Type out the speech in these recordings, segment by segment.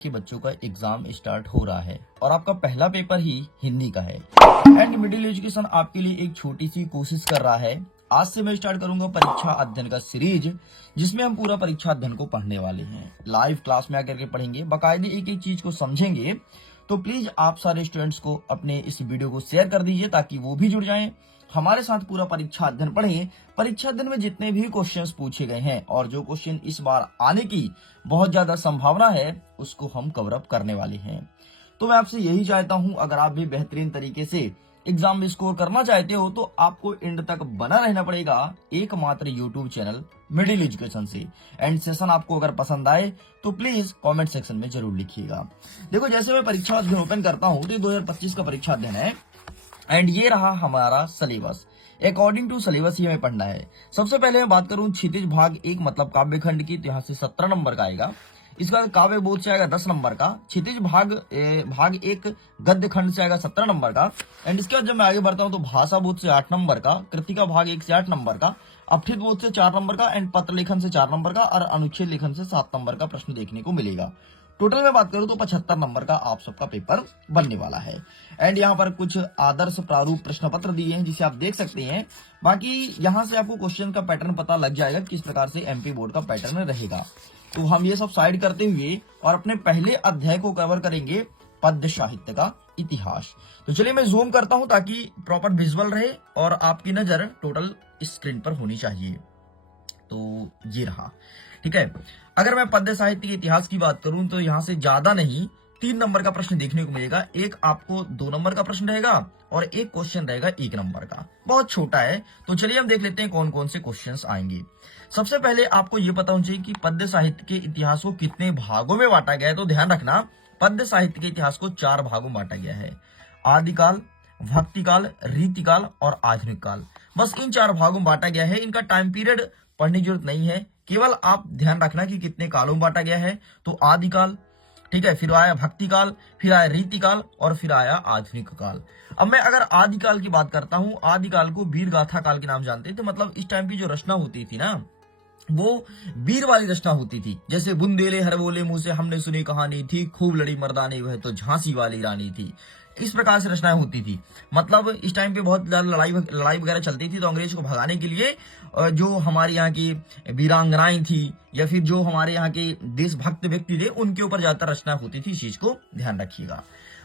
कि बच्चों का एग्जाम स्टार्ट हो रहा है और आपका पहला पेपर ही हिंदी का है। एंड मिडिल एजुकेशन आपके लिए एक छोटी सी कोशिश कर रहा है। आज से मैं स्टार्ट करूंगा परीक्षा अध्ययन का सीरीज, जिसमें हम पूरा परीक्षा अध्ययन को पढ़ने वाले हैं। लाइव क्लास में आकर के पढ़ेंगे, बाकायदे एक एक चीज को समझेंगे। तो प्लीज आप सारे स्टूडेंट्स को अपने इस वीडियो को शेयर कर दीजिए ताकि वो भी जुड़ जाएं, हमारे साथ पूरा परीक्षा अध्ययन पढ़ें। परीक्षा अध्ययन में जितने भी क्वेश्चंस पूछे गए हैं और जो क्वेश्चन इस बार आने की बहुत ज्यादा संभावना है, उसको हम कवर अप करने वाले हैं। तो मैं आपसे यही चाहता हूं, अगर आप भी बेहतरीन तरीके से एग्जाम में स्कोर करना चाहते हो तो आपको एंड तक बना रहना पड़ेगा एकमात्र यूट्यूब चैनल मिडिल एजुकेशन से। एंड सेशन आपको अगर पसंद आए तो प्लीज कमेंट सेक्शन में जरूर लिखिएगा। देखो, जैसे मैं परीक्षा अध्ययन ओपन करता हूं तो 2025 का परीक्षा अध्ययन है एंड ये रहा हमारा सिलेबस। अकॉर्डिंग टू सिलेबस ही हमें पढ़ना है। सबसे पहले मैं बात करूं क्षितिज भाग 1 मतलब काव्य खंड की, तो यहाँ से 17 नंबर का आएगा। इसके बाद काव्य बोध से आएगा 10 नंबर का। क्षितिज भाग 1 गद्य खंड से आएगा 17 नंबर का। एंड इसके बाद जब मैं आगे बढ़ता हूं तो भाषा बोध से 8 नंबर का, कृतिका भाग 1 से 8 नंबर का, अपठित बोध से 4 नंबर का, एंड पत्र लेखन से 4 नंबर का और अनुच्छेद लेखन से 7 नंबर का प्रश्न देखने को मिलेगा। टोटल में बात करूं तो 75 नंबर का आप सबका पेपर बनने वाला है। एंड यहाँ पर कुछ आदर्श प्रारूप प्रश्न पत्र दिए हैं जिसे आप देख सकते हैं। बाकी यहाँ से आपको क्वेश्चन का पैटर्न पता लग जाएगा किस प्रकार से एमपी बोर्ड का पैटर्न रहेगा। तो हम ये सब साइड करते हुए और अपने पहले अध्याय को कवर करेंगे, पद्य साहित्य का इतिहास। तो चलिए मैं जूम करता हूं ताकि प्रॉपर विजुअल रहे और आपकी नजर टोटल स्क्रीन पर होनी चाहिए। तो ये रहा, ठीक है। अगर मैं पद्य साहित्य के इतिहास की बात करूं तो यहाँ से ज्यादा नहीं 3 नंबर का प्रश्न देखने को मिलेगा। एक आपको 2 नंबर का प्रश्न रहेगा और एक क्वेश्चन रहेगा 1 नंबर का, बहुत छोटा है। तो चलिए हम देख लेते हैं कौन कौन से क्वेश्चंस आएंगे। सबसे पहले आपको ये पता होना चाहिए कि पद्य साहित्य के इतिहास को कितने भागों में बांटा गया है। तो ध्यान रखना, पद्य साहित्य के इतिहास को 4 भागों में बांटा गया है: आदिकाल, भक्तिकाल, रीतिकाल और आधुनिक काल। बस इन 4 भागों में बांटा गया है। इनका टाइम पीरियड पढ़ने की जरूरत नहीं है, केवल आप ध्यान रखना कि कितने कालों में बांटा गया है। तो आदिकाल, ठीक है, फिर आया भक्तिकाल, फिर आया रीतिकाल और फिर आया आधुनिक काल। अब मैं अगर आदिकाल की बात करता हूं, आदिकाल को वीर गाथा काल के नाम जानते थे। मतलब इस टाइम की जो रचना होती थी ना, वो वीर वाली रचना होती थी। जैसे बुंदेले हर बोले मुंह से हमने सुनी कहानी थी, खूब लड़ी मर्दानी वह तो झांसी वाली रानी थी। इस प्रकार से रचनाएं होती थी। मतलब इस टाइम पे बहुत ज्यादा लड़ाई वगैरह चलती थी, तो अंग्रेज को भगाने के लिए जो हमारे यहाँ की वीरांगनाएं थी या फिर जो हमारे यहाँ के देशभक्त व्यक्ति थे, उनके ऊपर ज्यादातर रचना होती थी। इस चीज को ध्यान रखिएगा।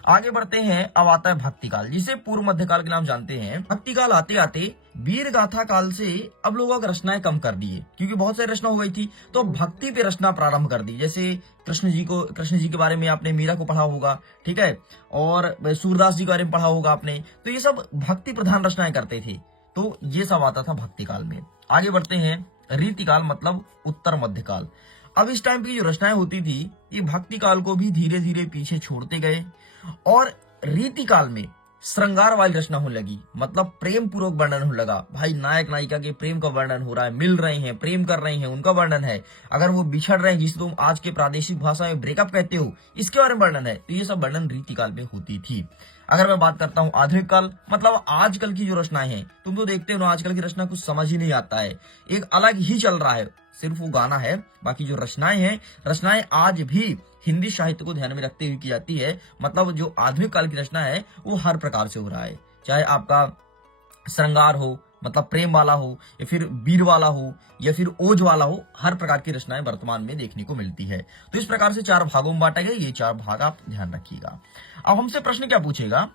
आगे बढ़ते हैं, अब आता है भक्तिकाल, जिसे पूर्व मध्यकाल के नाम जानते हैं। भक्तिकाल आते आते वीर गाथा काल से अब लोगों की रचनाएं कम कर दिए, क्योंकि बहुत सारी रचना हो गई थी, तो भक्ति पे रचना प्रारंभ कर दी। जैसे कृष्ण जी के बारे में आपने मीरा को पढ़ा होगा, ठीक है, और सूरदास जी के बारे में पढ़ा होगा आपने। तो ये सब भक्ति प्रधान रचनाएं करते थे। तो ये सब आता था भक्तिकाल में। आगे बढ़ते हैं, रीतिकाल मतलब उत्तर मध्यकाल। अब इस टाइम की जो रचनाएं होती थी, ये भक्ति काल को भी धीरे धीरे पीछे छोड़ते गए और रीतिकाल में श्रृंगार वाली रचना होने लगी। मतलब प्रेम पूर्वक वर्णन होने लगा। भाई नायक नायिका के प्रेम का वर्णन हो रहा है, मिल रहे हैं, प्रेम कर रहे हैं, उनका वर्णन है। अगर वो बिछड़ रहे हैं, जिसे तुम आज के प्रादेशिक भाषा में ब्रेकअप कहते हो, इसके बारे में वर्णन है। तो ये सब वर्णन रीतिकाल में होती थी। अगर मैं बात करता हूँ आधुनिक काल, मतलब आजकल की जो रचनाएं हैं, तुम तो देखते हो ना, आजकल की रचना कुछ समझ ही नहीं आता है, एक अलग ही चल रहा है, सिर्फ वो गाना है। बाकी जो रचनाएं हैं, रचनाएं आज भी हिंदी साहित्य को ध्यान में रखते हुए की जाती है। मतलब जो आधुनिक काल की रचना है वो हर प्रकार से हो रहा है, चाहे आपका श्रृंगार हो, मतलब प्रेम वाला हो, या फिर वीर वाला हो, या फिर ओज वाला हो, हर प्रकार की रचनाएं वर्तमान में देखने को मिलती है। तो इस प्रकार से 4 भागों में बांटा गया। ये 4 भाग आप ध्यान रखिएगा। अब हमसे प्रश्न क्या पूछेगा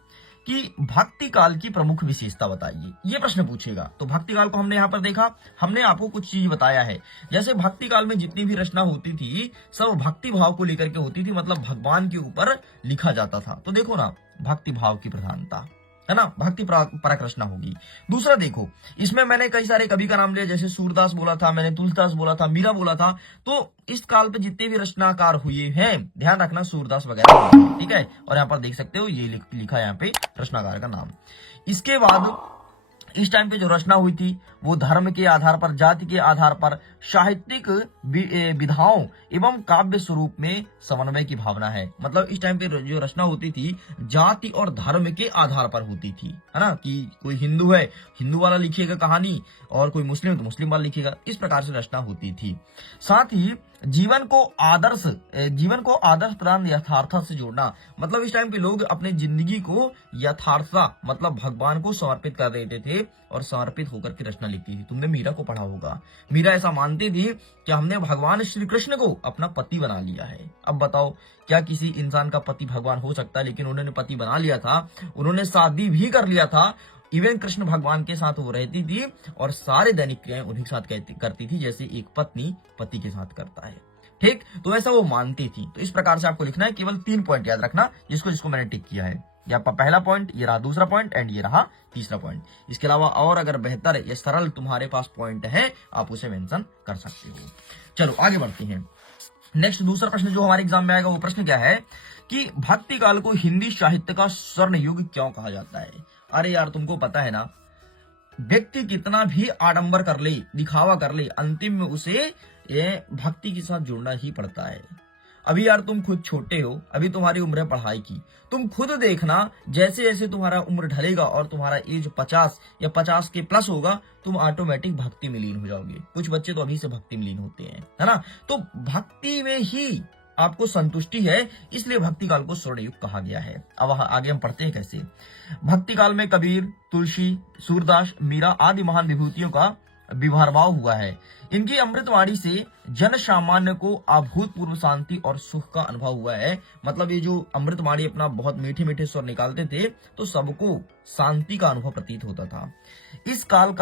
कि भक्ति काल की प्रमुख विशेषता बताइए, ये प्रश्न पूछेगा। तो भक्ति काल को हमने यहाँ पर देखा, हमने आपको कुछ चीज बताया है। जैसे भक्ति काल में जितनी भी रचना होती थी, सब भक्ति भाव को लेकर के होती थी, मतलब भगवान के ऊपर लिखा जाता था। तो देखो ना, भक्ति भाव की प्रधानता है ना, भक्ति परक रचना होगी। दूसरा देखो, इसमें मैंने कई सारे कवि का नाम लिया, जैसे सूरदास बोला था, मैंने तुलसीदास बोला था, मीरा बोला था। तो इस काल पे जितने भी रचनाकार हुए हैं, ध्यान रखना सूरदास वगैरह, ठीक है। और यहाँ पर देख सकते हो ये लिखा है यहाँ पे रचनाकार का नाम। इसके बाद इस टाइम पे जो रचना हुई थी वो धर्म के आधार पर, जाति के आधार पर साहित्यिक विधाओं एवं काव्य स्वरूप में समन्वय की भावना है। मतलब इस टाइम पे जो रचना होती थी जाति और धर्म के आधार पर होती थी, है ना, कि कोई हिंदू है, हिंदू वाला लिखिएगा कहानी, और कोई मुस्लिम तो मुस्लिम वाला लिखिएगा। इस प्रकार से रचना होती थी। साथ ही जीवन को आदर्श प्रदान यथार्थता से जोड़ना, मतलब इस टाइम के लोग अपने जिंदगी को यथार्थता मतलब भगवान को समर्पित कर देते थे और समर्पित होकर के रचना लिखती थी। तुमने मीरा को पढ़ा होगा, मीरा ऐसा मानती थी कि हमने भगवान श्री कृष्ण को अपना पति बना लिया है। अब बताओ, क्या किसी इंसान का पति भगवान हो सकता है? लेकिन उन्होंने पति बना लिया था, उन्होंने शादी भी कर लिया था। इवन कृष्ण भगवान के साथ वो रहती थी और सारे दैनिक क्रियाएं उन्हीं के साथ करती थी, जैसे एक पत्नी पति के साथ करता है। ठीक, तो ऐसा वो मानती थी। तो इस प्रकार से आपको लिखना है, केवल 3 पॉइंट याद रखना, जिसको मैंने टिक किया है। ये आपका पहला पॉइंट, ये रहा दूसरा पॉइंट एंड ये रहा तीसरा पॉइंट। इसके अलावा और अगर बेहतर या सरल तुम्हारे पास पॉइंट है, आप उसे मेंशन कर सकते हो। चलो आगे बढ़ते हैं। नेक्स्ट दूसरा प्रश्न जो हमारे एग्जाम में आएगा, वो प्रश्न क्या है कि भक्ति काल को हिंदी साहित्य का स्वर्ण युग क्यों कहा जाता है? अरे यार, तुमको पता है ना, व्यक्ति कितना भी आडंबर कर ले, दिखावा कर ले, अंतिम में उसे ये भक्ति के साथ जुड़ना ही पड़ता है। अभी यार तुम खुद छोटे हो, अभी तुम्हारी उम्र है पढ़ाई की, तुम खुद देखना, जैसे जैसे तुम्हारा उम्र ढलेगा और तुम्हारा एज 50 या 50 के प्लस होगा, तुम ऑटोमेटिक भक्ति में लीन हो जाओगे। कुछ बच्चे तो अभी से भक्ति में लीन होते हैं, है ना। तो भक्ति में ही आपको संतुष्टि है, इसलिए भक्ति काल को स्वर्ण युग कहा गया है। अब आगे हम पढ़ते हैं कैसे। भक्ति काल में कबीर, तुलसी, सूरदास, मीरा आदि महान विभूतियों का विभाव हुआ है। इनकी अमृतवाणी से जन सामान्य को अभूतपूर्व शांति और सुख का अनुभव हुआ है। मतलब ये जो अमृतवाणी अपना बहुत मीठे मीठे स्वर निकालते थे, तो सबको शांति का अनुभव प्रतीत होता था। इस काल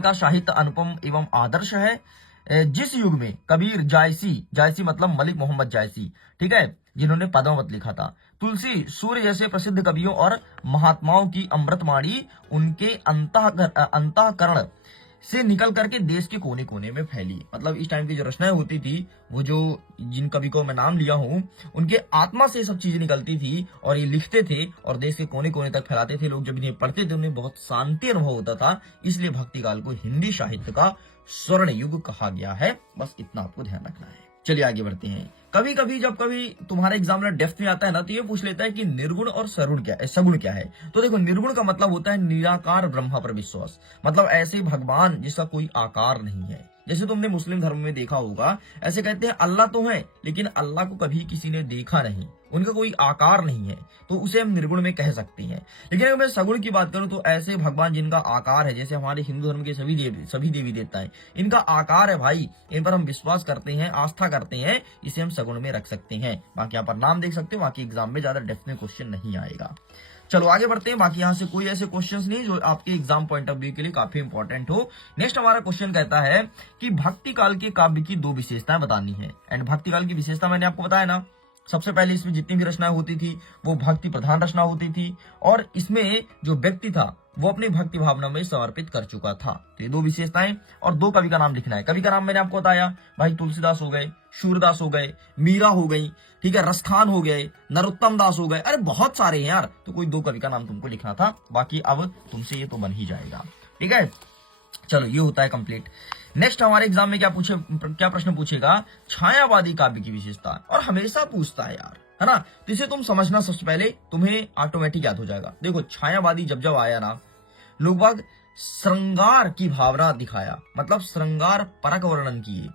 का साहित्य अनुपम एवं आदर्श है। जिस युग में कबीर, जायसी मतलब मलिक मोहम्मद जायसी, ठीक है, जिन्होंने पद्मावत लिखा था, तुलसी, सूर्य जैसे प्रसिद्ध कवियों और महात्माओं की अमृतवाणी उनके अंतःकरण से निकल करके देश के कोने कोने में फैली। मतलब इस टाइम की जो रचनाएं होती थी, वो जो जिन कवि को मैं नाम लिया हूं, उनके आत्मा से सब चीजें निकलती थी और ये लिखते थे और देश के कोने कोने तक फैलाते थे। लोग जब इन्हें पढ़ते थे उन्हें बहुत शांति अनुभव होता था। इसलिए भक्ति काल को हिंदी साहित्य का स्वर्ण युग कहा गया है। बस इतना आपको ध्यान रखना है। चलिए आगे बढ़ते हैं। कभी कभी जब कभी तुम्हारे एग्जाम में डेप्थ में आता है ना, तो ये पूछ लेता है कि निर्गुण और सगुण क्या है। तो देखो, निर्गुण का मतलब होता है निराकार ब्रह्मा पर विश्वास, मतलब ऐसे भगवान जिसका कोई आकार नहीं है। जैसे तुमने मुस्लिम धर्म में देखा होगा, ऐसे कहते हैं अल्लाह तो है, लेकिन अल्लाह को कभी किसी ने देखा नहीं, उनका कोई आकार नहीं है, तो उसे हम निर्गुण में कह सकते हैं। लेकिन अगर मैं सगुण की बात करूं, तो ऐसे भगवान जिनका आकार है, जैसे हमारे हिंदू धर्म के सभी देवी देवता है, इनका आकार है भाई, इन पर हम विश्वास करते हैं, आस्था करते हैं, इसे हम सगुण में रख सकते हैं। बाकी यहाँ पर नाम देख सकते हो, बाकी एग्जाम में ज्यादा डेप्थ में क्वेश्चन नहीं आएगा। चलो आगे बढ़ते हैं। बाकी यहाँ से कोई ऐसे क्वेश्चंस नहीं जो आपके एग्जाम पॉइंट ऑफ व्यू के लिए काफी इंपॉर्टेंट हो। नेक्स्ट हमारा क्वेश्चन कहता है कि भक्ति काल के काव्य की 2 विशेषताएं बतानी है। एंड भक्ति काल की विशेषता मैंने आपको बताया ना, सबसे पहले इसमें जितनी भी रचनाएं होती थी वो भक्ति प्रधान रचना होती थी, और इसमें जो व्यक्ति था वो अपनी भक्ति भावना में समर्पित कर चुका था। तो ये 2 विशेषताएं और 2 कवि का नाम लिखना है। कवि का नाम मैंने आपको बताया भाई, तुलसीदास हो गए, सूरदास हो गए, मीरा हो गई, ठीक है, रसखान हो गए, नरोत्तम दास हो गए, अरे बहुत सारे हैं यार। तो कोई 2 कवि का नाम तुमको लिखना था, बाकी अब तुमसे ये तो बन ही जाएगा, ठीक है। चलो ये होता है कंप्लीट। नेक्स्ट हमारे एग्जाम में क्या प्रश्न पूछेगा, छायावादी काव्य की विशेषता, और हमेशा पूछता है यार, है ना। तो इसे तुम समझना, सबसे पहले तुम्हें ऑटोमेटिक याद हो जाएगा। देखो, छायावादी जब आया ना, लोग बाग श्रृंगार की भावना दिखाया, मतलब श्रृंगार परक वर्णन किए।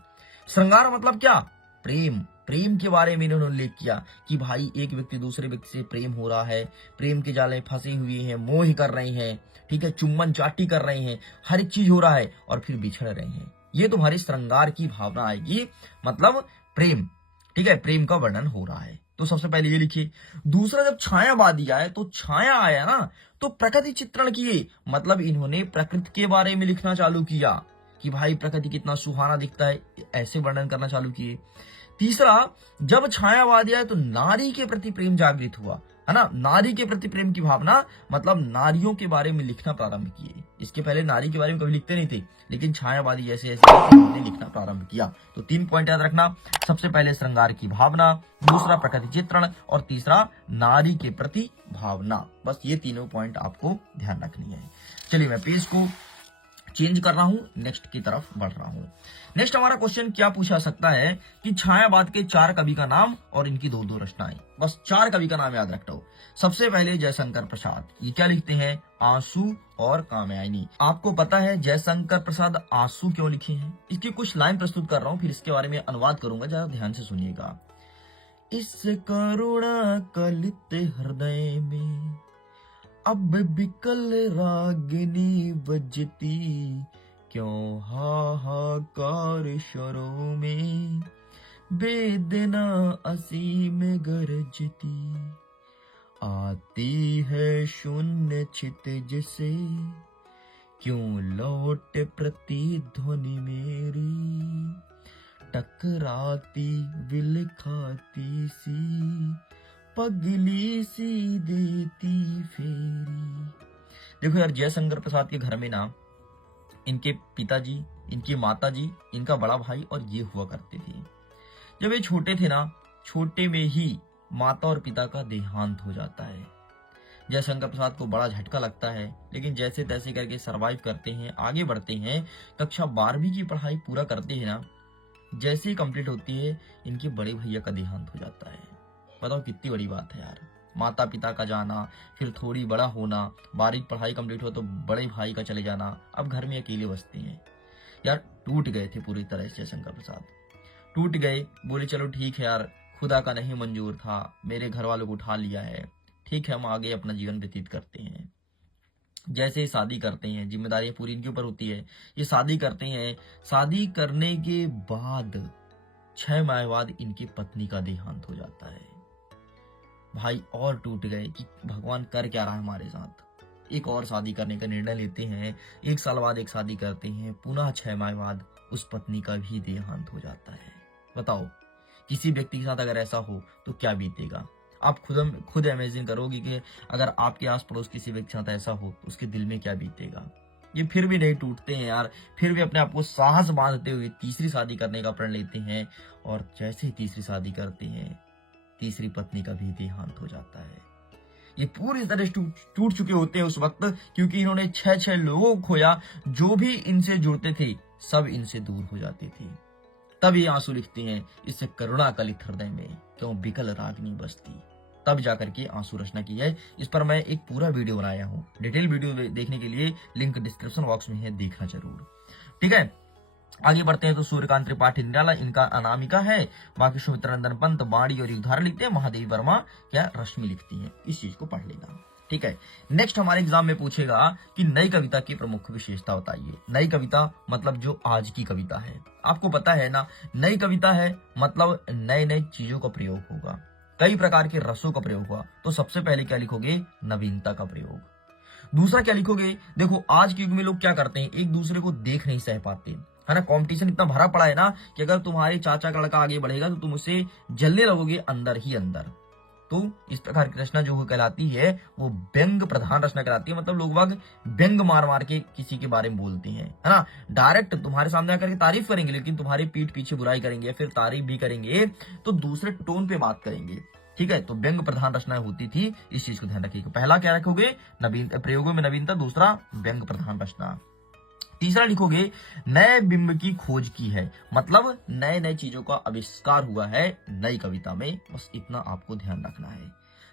श्रृंगार मतलब क्या, प्रेम के बारे में इन्होंने उल्लेख किया कि भाई एक व्यक्ति दूसरे व्यक्ति से प्रेम हो रहा है, प्रेम के जाले फंसे हुए हैं, मोह कर रहे हैं, ठीक है, चुम्बन चाटी कर रहे हैं, हर एक चीज हो रहा है और फिर बिछड़ रहे हैं। ये तुम्हारी श्रृंगार की भावना आएगी, मतलब प्रेम, ठीक है, प्रेम का वर्णन हो रहा है। तो सबसे पहले ये लिखिए। दूसरा, जब छायावादी आए तो छाया आया ना, तो प्रकृति चित्रण किए, मतलब इन्होंने प्रकृति के बारे में लिखना चालू किया कि भाई प्रकृति कितना सुहाना दिखता है, ऐसे वर्णन करना चालू किए। तीसरा, जब छायावादी आए तो नारी के प्रति प्रेम जागृत हुआ, है ना, नारी के प्रति प्रेम की भावना, मतलब नारियों के बारे में लिखना प्रारंभ किए। इसके पहले नारी के बारे में कभी लिखते नहीं थे, लेकिन छायावादी जैसे उन्होंने लिखना प्रारंभ किया। तो 3 पॉइंट याद रखना, सबसे पहले श्रृंगार की भावना, दूसरा प्रकृति चित्रण, और तीसरा नारी के प्रति भावना। बस ये तीनों पॉइंट आपको ध्यान रखनी है। चलिए मैं पेज को चेंज कर रहा हूं, नेक्स्ट की तरफ बढ़ रहा हूं। नेक्स्ट हमारा क्वेश्चन क्या पूछा सकता है कि छायावाद के 4 कवि का नाम और इनकी 2-2 रचनाएं। बस 4 कवि का नाम याद रखना हो। सबसे पहले जयशंकर प्रसाद, ये क्या लिखते हैं? आंसू और कामयानी। आपको पता है जयशंकर प्रसाद आंसू क्यों लिखे हैं? इसकी कुछ लाइन प्रस्तुत कर रहा हूं, फिर इसके बारे में अनुवाद करूंगा, जरा ध्यान से सुनिएगा। इस करुणा कलित हृदय में अब विकल रागिनी बजती, क्यों हाहाकार शरों में वेदना असीम गरजती, आती है शून्य क्षितिज से, क्यों लौट प्रतिध्वनि मेरी, टकराती विलखाती सी, पगली सी देती फेरी। देखो यार, जयशंकर प्रसाद के घर में ना इनके पिताजी, इनकी माताजी, इनका बड़ा भाई और ये हुआ करते थे। जब ये छोटे थे ना, छोटे में ही माता और पिता का देहांत हो जाता है। जयशंकर प्रसाद को बड़ा झटका लगता है, लेकिन जैसे तैसे करके सरवाइव करते हैं, आगे बढ़ते हैं। कक्षा 12वीं की पढ़ाई पूरा करते हैं ना, जैसे ही कंप्लीट होती है इनके बड़े भैया का देहांत हो जाता है। बताओ कितनी बड़ी बात है यार। माता पिता का जाना, फिर थोड़ी बड़ा होना, 12वीं पढ़ाई कंप्लीट हो तो बड़े भाई का चले जाना, अब घर में अकेले बसते हैं यार। टूट गए थे पूरी तरह से जयशंकर प्रसाद, टूट गए। बोले चलो ठीक है यार, खुदा का नहीं मंजूर था, मेरे घर वालों को उठा लिया है, ठीक है हम आगे अपना जीवन व्यतीत करते हैं। जैसे ही शादी करते हैं, जिम्मेदारियां पूरी इनके ऊपर होती है, ये शादी करते हैं। शादी करने के बाद 6 माह बाद इनकी पत्नी का देहांत हो जाता है। भाई और टूट गए कि भगवान कर क्या रहा है हमारे साथ। एक और शादी करने का निर्णय लेते हैं, 1 साल बाद एक शादी करते हैं, पुनः 6 माह बाद उस पत्नी का भी देहांत हो जाता है। बताओ किसी व्यक्ति के साथ अगर ऐसा हो तो क्या बीतेगा। आप खुद इमेजिन करोगे कि अगर आपके आस पड़ोस किसी व्यक्ति के साथ ऐसा हो तो उसके दिल में क्या बीतेगा। ये फिर भी नहीं टूटते हैं यार, फिर भी अपने आप को साहस बांधते हुए तीसरी शादी करने का प्रण लेते हैं। और जैसे ही तीसरी शादी करते हैं, तीसरी पत्नी का भी देहांत हो जाता है। ये पूरी तरह टूट चुके होते हैं उस वक्त, क्योंकि इन्होंने 6 लोगों को खोया। जो भी इनसे जुड़ते थे सब इनसे दूर हो जाते थे। तब ये आंसू लिखते हैं, इससे करुणा कलित हृदय में क्यों विकल रागिनी बसती। तब जाकर के आंसू रचना की है। इस पर मैं एक पूरा वीडियो बनाया हूँ। डिटेल वीडियो देखने के लिए लिंक डिस्क्रिप्शन बॉक्स में है, देखना जरूर। ठीक है, आगे बढ़ते हैं तो सूर्यकांत त्रिपाठी निराला इनका अनामिका है। बाकी सुमित्रा नंदन पंत बाणी और युगधार लिखते हैं। महादेवी वर्मा क्या रश्मि लिखती हैं। इस चीज को पढ़ लेना। ठीक है, नेक्स्ट हमारे एग्जाम में पूछेगा कि नई कविता की प्रमुख विशेषता बताइए। नई कविता मतलब जो आज की कविता है। आपको पता है ना, नई कविता है मतलब नए नए चीजों का प्रयोग होगा, कई प्रकार के रसों का प्रयोग हुआ। तो सबसे पहले क्या लिखोगे? नवीनता का प्रयोग। दूसरा क्या लिखोगे? देखो आज के युग में लोग क्या करते हैं, एक दूसरे को देख नहीं सह पाते, है ना। कंपटीशन इतना भरा पड़ा है ना कि अगर तुम्हारे चाचा का लड़का आगे बढ़ेगा तो तुम उसे जलने लगोगे अंदर ही अंदर। तो इस प्रकार की रचना जो कहलाती है वो व्यंग प्रधान रचना कहलाती है। मतलब लोग बाग व्यंग मार मार के किसी के बारे में बोलते हैं, है ना। डायरेक्ट तुम्हारे सामने आकर के तारीफ करेंगे, लेकिन तुम्हारी पीठ पीछे बुराई करेंगे, फिर तारीफ भी करेंगे तो दूसरे टोन पे बात करेंगे। ठीक है, तो व्यंग प्रधान रचनाएं होती थी, इस चीज को ध्यान रखिएगा। पहला क्या रखोगे? नवीन प्रयोगों में नवीनता। दूसरा व्यंग प्रधान रचना। तीसरा लिखोगे नए बिंब की खोज की है, मतलब नए नए चीजों का आविष्कार हुआ है नई कविता में। बस इतना आपको ध्यान रखना है।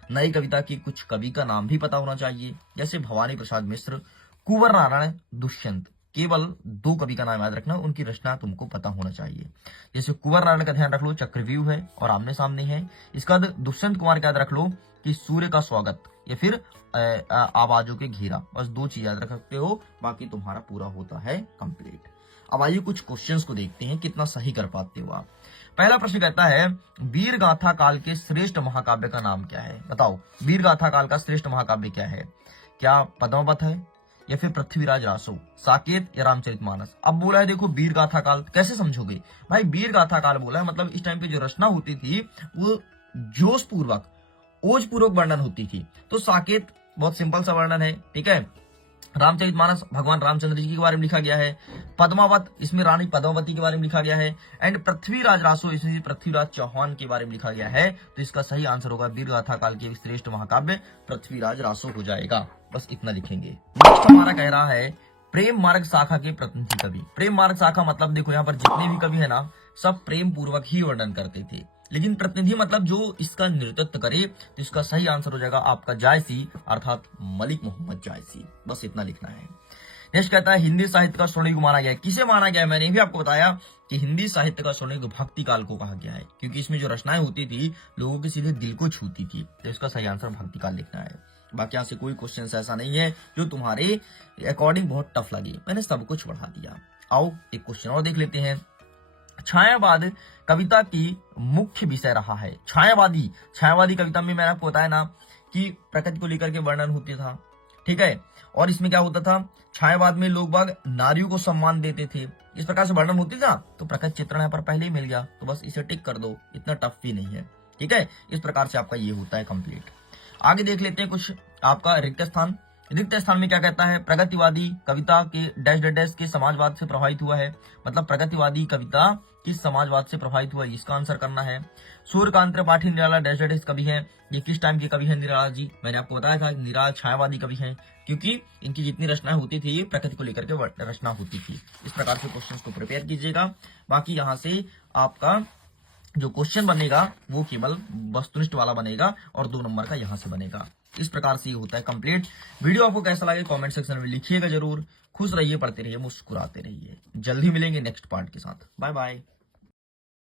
नई कविता के कुछ कवि का नाम भी पता होना चाहिए, जैसे भवानी प्रसाद मिश्र, कुंवर नारायण, दुष्यंत। केवल 2 कवि का नाम याद रखना, उनकी रचना तुमको पता होना चाहिए। जैसे कुंवर नारायण का ध्यान रख लो, चक्रव्यूह है और आमने सामने है। इसका दुष्यंत कुमार का याद रख लो कि सूर्य का स्वागत या फिर आवाजों के घेरा। बस 2 चीज याद रख सकते हो, बाकी तुम्हारा पूरा होता है कंप्लीट। अब आइए कुछ क्वेश्चंस को देखते हैं, कितना सही कर पाते हो आप। पहला प्रश्न कहता है वीर गाथा काल के श्रेष्ठ महाकाव्य का नाम क्या है? बताओ वीर गाथा काल का श्रेष्ठ महाकाव्य क्या है? क्या पद्मावत है या फिर पृथ्वीराज रासो, साकेत या रामचरितमानस? अब बोला है देखो वीर गाथा काल, कैसे समझोगे भाई? वीर गाथा काल बोला है मतलब इस टाइम पे जो रचना होती थी वो जोश पूर्वक, ओज पूर्वक वर्णन होती थी। तो साकेत बहुत सिंपल सा वर्णन है, ठीक है। रामचरितमानस भगवान रामचंद्र जी के बारे में लिखा गया है। पद्मावत इसमें रानी पद्मावती के बारे में लिखा गया है। एंड पृथ्वीराज रासो इसमें पृथ्वीराज चौहान के बारे में लिखा गया है। तो इसका सही आंसर होगा वीर गाथा काल के श्रेष्ठ महाकाव्य पृथ्वीराज रासो हो जाएगा। बस इतना लिखेंगे। नेक्स्ट हमारा कह रहा है प्रेम मार्ग शाखा के प्रतिनिधि कवि। प्रेम मार्ग शाखा मतलब देखो यहाँ पर जितने भी कवि है ना, सब प्रेम पूर्वक ही वर्णन करते थे। लेकिन प्रतिनिधि मतलब जो इसका नेतृत्व करे, तो इसका सही आंसर हो जाएगा आपका जायसी, अर्थात मलिक मोहम्मद जायसी। बस इतना लिखना है। नेक्स्ट कहता है हिंदी साहित्य का स्वर्णिम युग माना गया है। किसे माना गया है? मैंने भी आपको बताया कि हिंदी साहित्य का स्वर्णिम युग भक्ति काल को कहा गया है, क्योंकि इसमें जो रचनाएं होती थी लोगों के सीधे दिल को छूती थी। तो इसका सही आंसर भक्ति काल लिखना है। बाकी यहाँ से कोई क्वेश्चन ऐसा नहीं है जो तुम्हारे अकॉर्डिंग बहुत टफ लगे, मैंने सब कुछ बढ़ा दिया। आओ एक क्वेश्चन और देख लेते हैं। छायावाद कविता की मुख्य विषय रहा है। छायावादी कविता में मैंने आपको बताया ना कि प्रकृति को लेकर के वर्णन होती था, ठीक है। और इसमें क्या होता था, छायावाद में लोग बाग नारियों को सम्मान देते थे, इस प्रकार से वर्णन होती था। तो प्रकृति चित्रण यहाँ पर पहले ही मिल गया, तो बस इसे टिक कर दो, इतना टफ भी नहीं है, ठीक है। इस प्रकार से आपका ये होता है कंप्लीट। आगे देख लेते हैं कुछ आपका रिक्त स्थान। रिक्त स्थान में क्या कहता है, प्रगतिवादी कविता के डैश डैश के समाजवाद से प्रभावित हुआ है। मतलब प्रगतिवादी कविता किस समाजवाद से प्रभावित हुआ, इसका आंसर करना है। सूर्यकांत त्रिपाठी निराला डैश डैश कवि हैं। ये किस टाइम के कवि हैं निराला जी? मैंने आपको बताया था निराला छायावादी कवि हैं, क्योंकि इनकी जितनी रचनाएं होती थी ये प्रकृति को लेकर के रचना होती थी। इस प्रकार से क्वेश्चन को प्रिपेयर कीजिएगा। बाकी यहाँ से आपका जो क्वेश्चन बनेगा वो केवल वस्तुनिष्ठ वाला बनेगा और 2 नंबर का यहाँ से बनेगा। इस प्रकार से ये होता है कंप्लीट। वीडियो आपको कैसा लगे कमेंट सेक्शन में लिखिएगा जरूर। खुश रहिए, पढ़ते रहिए, मुस्कुराते रहिए। जल्दी मिलेंगे नेक्स्ट पार्ट के साथ। Bye bye.